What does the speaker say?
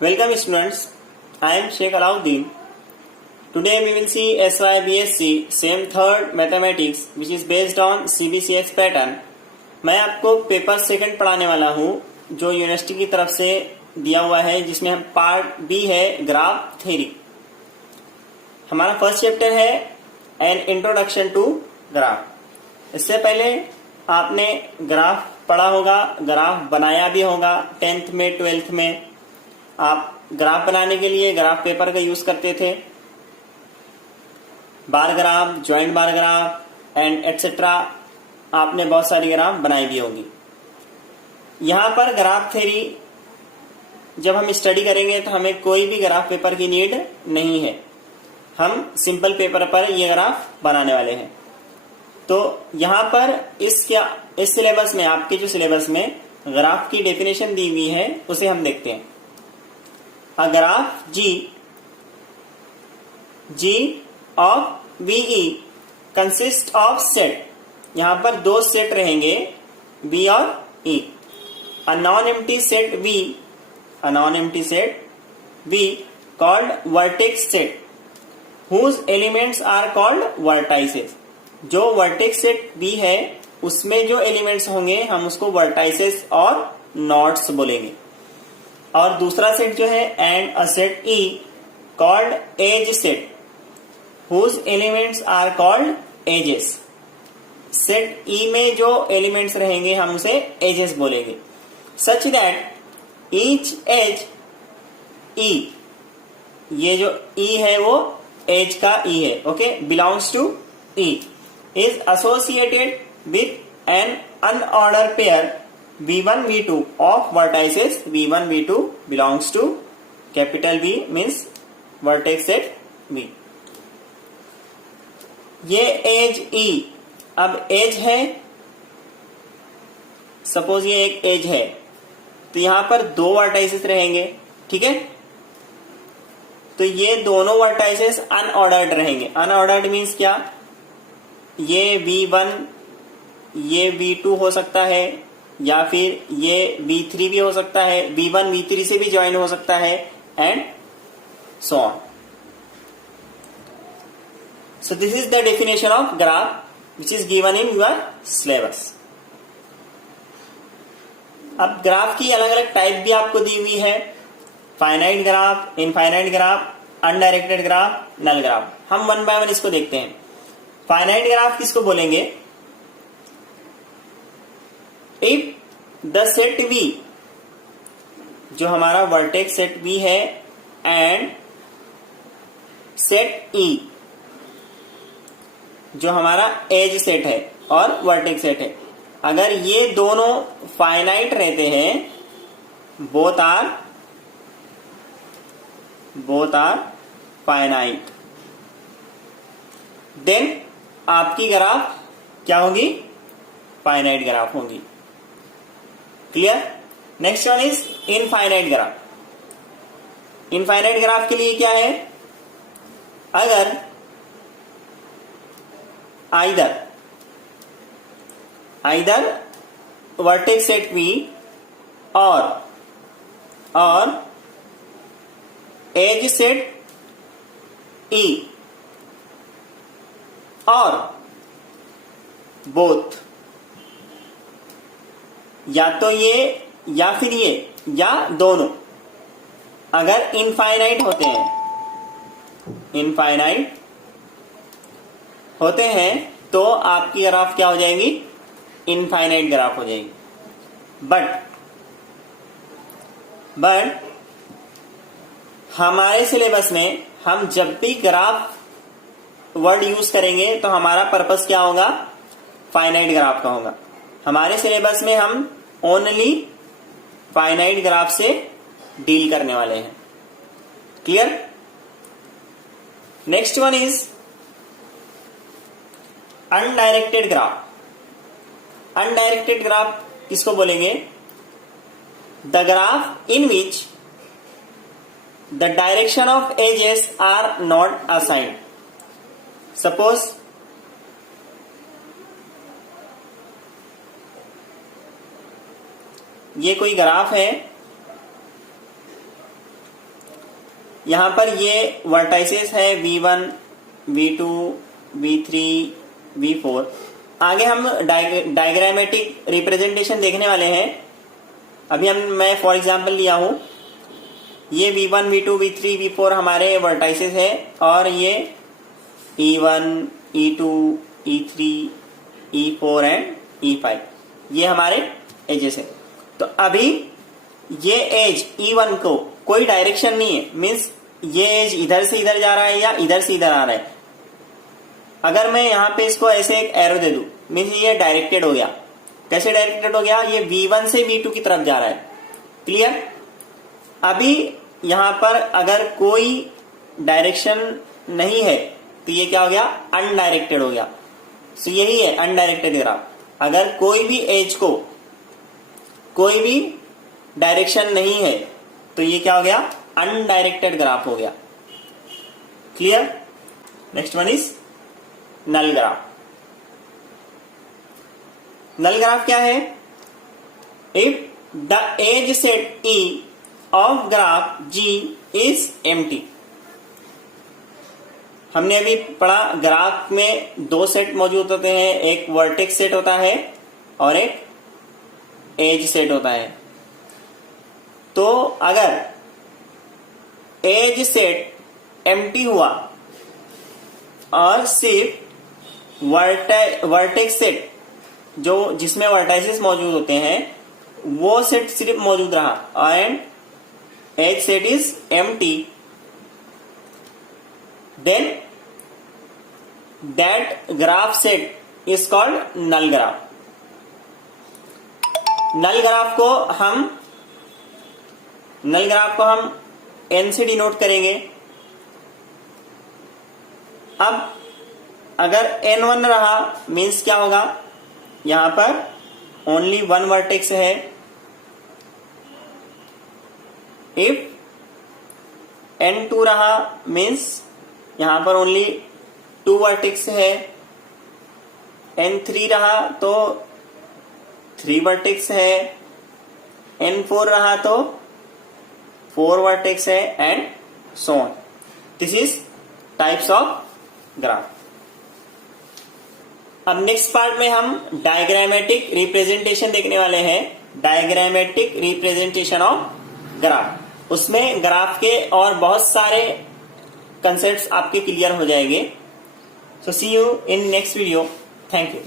Welcome students, I am Sheikh Alauddin. Today we will see SYBSc Same Third Mathematics which is based on CBCS pattern. मैं आपको paper second पढ़ाने वाला हूँ जो university की तरफ से दिया हुआ है, जिसमें हम पार्ट बी है ग्राफ थ्योरी। हमारा फर्स्ट चैप्टर है एन इंट्रोडक्शन टू ग्राफ। इससे पहले आपने ग्राफ पढ़ा होगा, ग्राफ बनाया भी होगा 10th में 12th में। आप ग्राफ बनाने के लिए ग्राफ पेपर का यूज करते थे, bar graph, joint bar graph and etcetera. आपने बहुत सारी ग्राफ बनाई भी होगी। यहां पर ग्राफ थ्योरी जब हम स्टडी करेंगे तो हमें कोई भी ग्राफ पेपर की नीड नहीं है, हम सिंपल पेपर पर ये ग्राफ बनाने वाले हैं। तो यहां पर इस सिलेबस में, आपके जो सिलेबस में ग्राफ की डेफिनेशन दी हुई है उसे हम देखते हैं। A graph G of VE consists of set। यहां पर दो सेट रहेंगे B और E। A non-empty set V called vertex set whose elements are called vertices। जो वर्टेक्स सेट B है उसमें जो एलिमेंट्स होंगे हम उसको वर्टाइसेस और नॉट्स बोलेंगे। और दूसरा सेट जो है and a set E called edge set whose elements are called edges. Set E में जो एलिमेंट्स रहेंगे हम उसे एजेस बोलेंगे। Such that each edge E, ये जो E है वो एज का E है, okay, belongs to E, is associated with an unorder pair V1 V2 of vertices। V1 V2 belongs to capital V means vertex set V। ये as E, अब as है, suppose ये एक as है तो यहां पर दो वर्टाइसेस रहेंगे, ठीक है। तो ये दोनों वर्टाइसेस अनऑर्डर्ड रहेंगे। अनऑर्डर्ड मीन्स क्या, ये V1 ये V2 हो सकता है या फिर ये V3 भी हो सकता है, V1 V3 से भी ज्वाइन हो सकता है and so on. So this is the definition of graph which is given in your syllabus. अब ग्राफ की अलग अलग टाइप भी आपको दी हुई है, finite graph, infinite graph, undirected graph, null graph. हम वन बाय वन इसको देखते हैं। फाइनाइट ग्राफ किसको बोलेंगे, इफ द सेट V, जो हमारा वर्टेक्स सेट V है, एंड सेट E जो हमारा एज सेट है और वर्टेक्स सेट है, अगर ये दोनों फाइनाइट रहते हैं, बोथ आर फाइनाइट, देन आपकी ग्राफ क्या होगी, फाइनाइट ग्राफ होगी। Clear. Next one is infinite graph. Infinite graph के लिए क्या है, अगर आइदर वर्टेक्स सेट V और एज सेट E और बोथ, या तो ये या फिर ये या दोनों, अगर इनफाइनाइट होते हैं तो आपकी ग्राफ क्या हो जाएगी, इनफाइनाइट ग्राफ हो जाएगी। बट हमारे सिलेबस में हम जब भी ग्राफ वर्ड यूज करेंगे तो हमारा पर्पस क्या होगा, फाइनाइट ग्राफ का होगा। हमारे सिलेबस में हम ओनली फाइनाइट ग्राफ से डील करने वाले हैं। Clear. Next one is undirected graph. Undirected graph किसको बोलेंगे, the graph in which the direction of edges are not assigned. Suppose ये कोई ग्राफ है यहां पर ये वर्टाइसेस है V1, V2, V3, V4। आगे हम डायग्रामेटिक रिप्रेजेंटेशन देखने वाले हैं। अभी मैं फॉर एग्जांपल लिया हूं, ये V1, V2, V3, V4 हमारे वर्टाइसेस है और ये E1, E2, E3, E4 and E5 ये हमारे एजेस है। तो अभी ये एज E1 को कोई डायरेक्शन नहीं है, मीन्स ये एज इधर से इधर जा रहा है या इधर से इधर आ रहा है। अगर मैं यहां पे इसको ऐसे एक एरो दे दूं, मीन्स ये डायरेक्टेड हो गया। कैसे डायरेक्टेड हो गया? ये V1 से V2 की तरफ जा रहा है। क्लियर? अभी यहां पर अगर कोई डायरेक्शन नहीं है तो ये क्या हो गया? अनडायरेक्टेड हो गया। सो यही है अनडायरेक्टेड ग्राफ। अगर कोई भी एज को कोई भी डायरेक्शन नहीं है तो ये क्या हो गया? अनडायरेक्टेड ग्राफ हो गया। Clear? Next one is null graph. Null graph क्या है? If the edge set E of graph G is empty. हमने अभी पढ़ा ग्राफ में दो सेट मौजूद होते हैं, एक वर्टेक्स सेट होता है और एक एज सेट होता है। तो अगर एज सेट एम्प्टी हुआ और सिर्फ वर्टेक्स सेट जो जिसमें वर्टाइसेस मौजूद होते हैं वो सेट सिर्फ मौजूद रहा and edge set is empty, then that graph set is called null graph। Null graph को हम n से डिनोट करेंगे। अब अगर n1 रहा मीन्स क्या होगा? यहां पर ओनली वन वर्टेक्स है। इफ n2 रहा मीन्स यहां पर ओनली टू वर्टेक्स है। n3 रहा तो 3 वर्टेक्स है। n4 रहा तो 4 वर्टेक्स है and so on. This is types of graph. अब नेक्स्ट पार्ट में हम डायग्रामेटिक रिप्रेजेंटेशन देखने वाले हैं। डायग्रामेटिक रिप्रेजेंटेशन ऑफ ग्राफ, उसमें ग्राफ के और बहुत सारे कंसेप्ट्स आपके क्लियर हो जाएंगे। So see you in next video. Thank you.